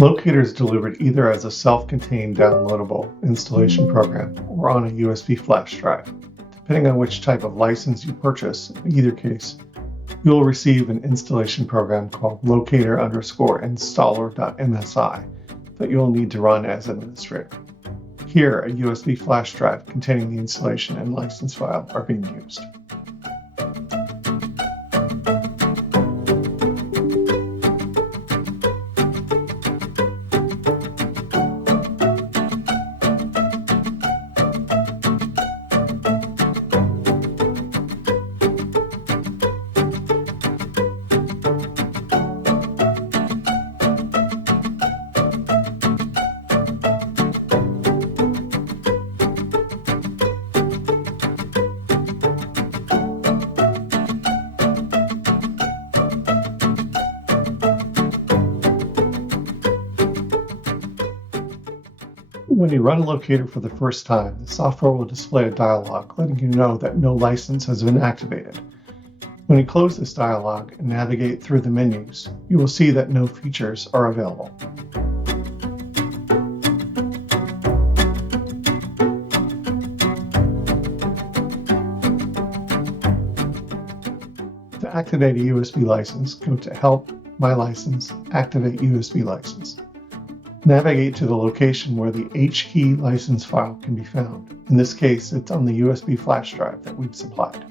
Locator is delivered either as a self-contained downloadable installation program or on a USB flash drive. Depending on which type of license you purchase, in either case, you will receive an installation program called locator_installer.msi that you will need to run as administrator. Here, a USB flash drive containing the installation and license file are being used. When you run Locator for the first time, the software will display a dialog letting you know that no license has been activated. When you close this dialog and navigate through the menus, you will see that no features are available. To activate a USB license, go to Help, My License, Activate USB License. Navigate to the location where the H-key license file can be found. In this case, it's on the USB flash drive that we've supplied.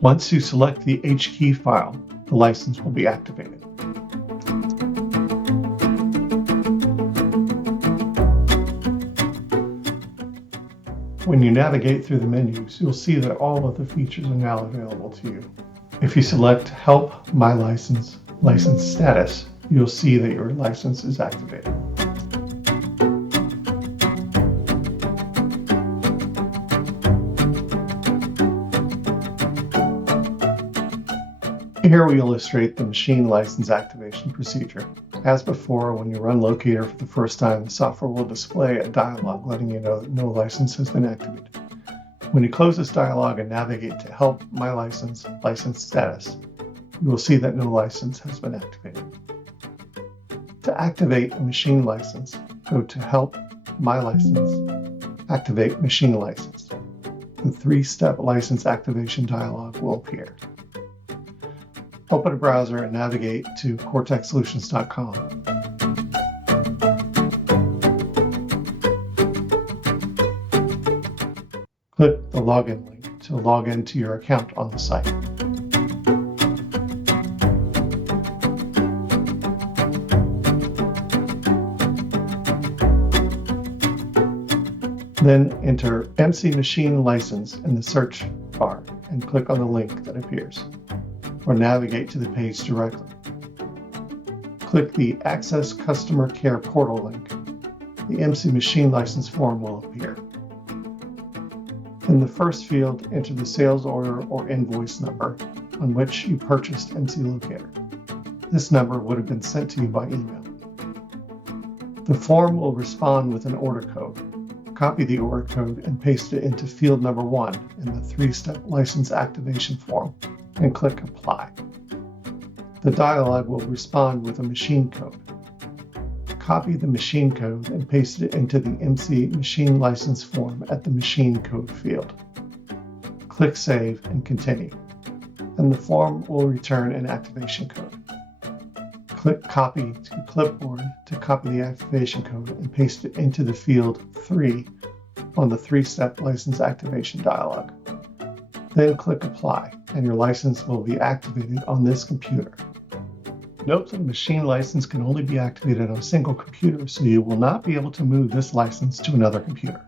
Once you select the H-key file, the license will be activated. When you navigate through the menus, you'll see that all of the features are now available to you. If you select Help, My License, License Status, you'll see that your license is activated. Here we illustrate the machine license activation procedure. As before, when you run Locator for the first time, the software will display a dialog letting you know that no license has been activated. When you close this dialog and navigate to Help, My License, License Status, you will see that no license has been activated. To activate a machine license, go to Help, My License, Activate Machine License. The three-step license activation dialog will appear. Open a browser and navigate to cortexsolutions.com. Click the Login link to log into your account on the site. Then enter MC Machine License in the search bar and click on the link that appears, or navigate to the page directly. Click the Access Customer Care Portal link. The MC Machine License form will appear. In the first field, enter the sales order or invoice number on which you purchased MC Locator. This number would have been sent to you by email. The form will respond with an order code. Copy the order code and paste it into field number 1 in the three-step license activation form and click Apply. The dialog will respond with a machine code. Copy the machine code and paste it into the MC Machine License form at the machine code field. Click Save and Continue, and the form will return an activation code. Click Copy to Clipboard to copy the activation code and paste it into the field 3 on the three-step license activation dialog. Then click Apply, and your license will be activated on this computer. Note that a machine license can only be activated on a single computer, so you will not be able to move this license to another computer.